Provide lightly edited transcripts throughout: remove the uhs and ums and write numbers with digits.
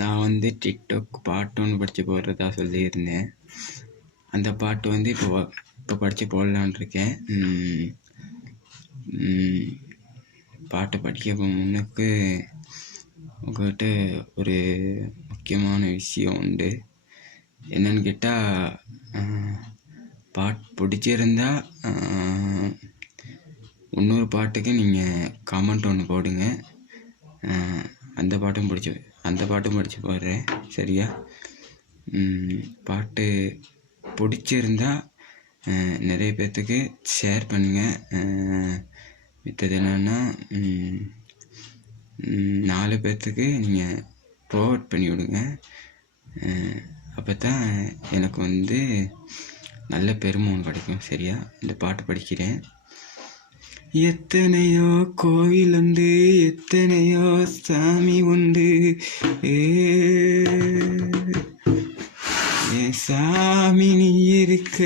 நான் வந்து டிக்டாக் பாட்டு ஒன்று படித்து போடுறதா சொல்லியிருந்தேன். அந்த பாட்டு வந்து இப்போ படித்து போடலான் இருக்கேன். பாட்டு படிக்க முன்னுக்கு உங்கள்கிட்ட ஒரு முக்கியமான விஷயம் உண்டு. என்னன்னு கேட்டால், பாட்டு பிடிச்சிருந்தா இன்னொரு பாட்டுக்கு நீங்கள் கமெண்ட் ஒன்று போடுங்க. அந்த பாட்டும் படித்து போடுறேன், சரியா? பாட்டு பிடிச்சிருந்தா நிறைய பேர்த்துக்கு ஷேர் பண்ணுங்கள். மித்தது என்னென்னா 4 பேர்த்துக்கு நீங்கள் ஃபார்வர்ட் பண்ணி விடுங்க. அப்போ தான் எனக்கு வந்து நல்ல பெருமை கிடைக்கும், சரியா? இந்த பாட்டு படிக்கிறேன். எத்தனையோ கோவில் உண்டு, எத்தனையோ சாமி உண்டு, சாமி நீ இருக்க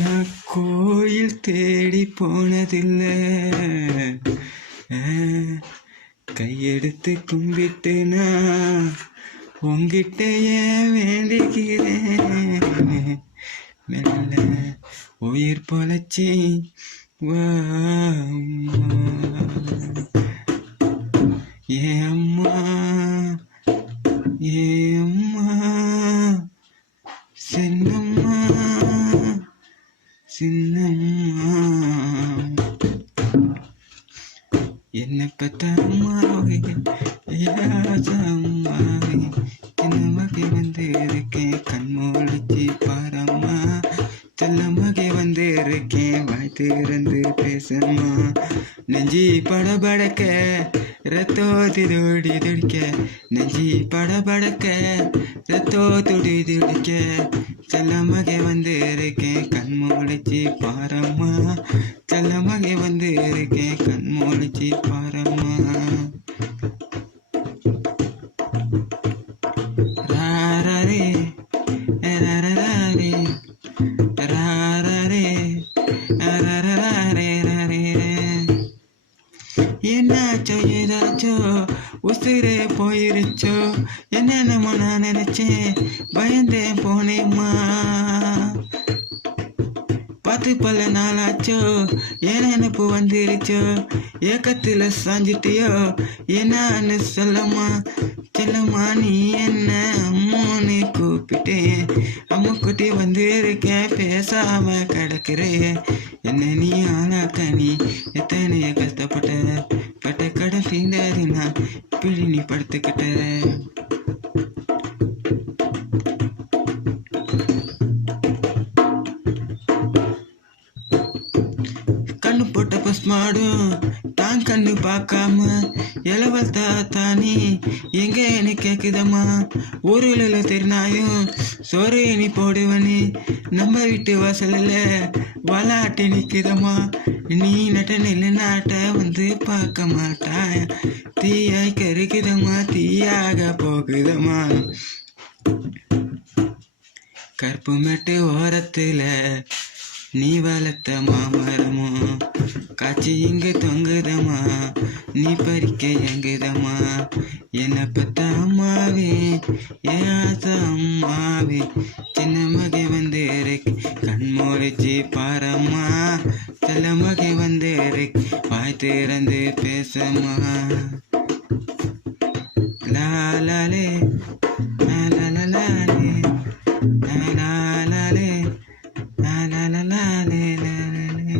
நான் கோயில் தேடி போனதில்லை. கையெடுத்து கும்பிட்டுனா உங்கிட்ட ஏன் வேண்டிக்கிறேன். மெல்ல உயிர் பொழைச்சி வா ஏ அம்மா, ஏ அம்மா, சின்னம்மா, சின்னம்மா. என்னை பத்த அம்மாவே, அம்மாவே, சின்னம்மாக்கே வந்து இருக்கேன், கண்மூடிச்சு பாரம்மா. செல்லம்மாக்கே வந்து இருக்கேன், வாய் திறந்து பேசம்மா. நெஞ்சி படபடக்க ரத்தோ துடி துடிக்க, நெஞ்சி படபடக்க ரத்தோ துடி துடிக்க. செல்லம்மாக்கே வந்து இருக்கேன், கண்மூடிச்சு பாரம்மா. செல்லம்மாக்கே வந்து இருக்கேன், கண்மூடிச்சு பாரம்மா. ராரே ராரே ராரே ராரே ராரே. என்னாச்சோ ஏதாச்சோ உசிரே போயிருச்சோ, என்னென்னமோ நான் நினைச்சேன், பயந்தே போனேம்மா. பார்த்து பல நாளாச்சோ, என் நினைப்பு வந்துருச்சோ, ஏக்கத்தில் சாஞ்சிட்டியோ என்னான்னு சொல்லம்மா. செல்லம்மா நீ என்ன அம்மான்னு கூப்பிட்டேன், அம்மா குட்டி வந்து இருக்கேன், பேசாம கிடக்குறேன். என்ன நீ ஆளாக்க நீ எத்தனைய கஷ்டப்பட்ட, பட்ட கடை தீண்டாதுன்னா இப்படி நீ படுத்துக்கிட்ட. கண்ணு போட்ட பஸ் மாடும் தான் கண்ணு பார்க்காம இளவல்தா தானி எங்க என்ன கேக்குதம்மா. ஊருல தெரினாயும் சோறு நீ போடுவனே, நம்ம வீட்டு வாசலில் வளாட்டி நிற்குதம்மா. நீ நட்ட நெல்லு நாட்ட வந்து பார்க்க மாட்டாய், தீயாய் கருக்குதம்மா, தீயாக போகுதம்மா. கருப்பு மெட்டு ஓரத்தில் நீ வளர்த்த மாமரமோ காட்சி இங்கு தொங்குதம்மா, நீ பறிக்க எங்குதம்மா. என்னை பத்த அம்மாவே, என் ஆசை அம்மாவே, சின்ன மகை வந்து கண்மூடிச்சு பாரம்மா. செல்ல மகை வந்து வாய் திறந்து பேசம்மா. லாலே லாலே லாலே லாலே லாலே லாலே.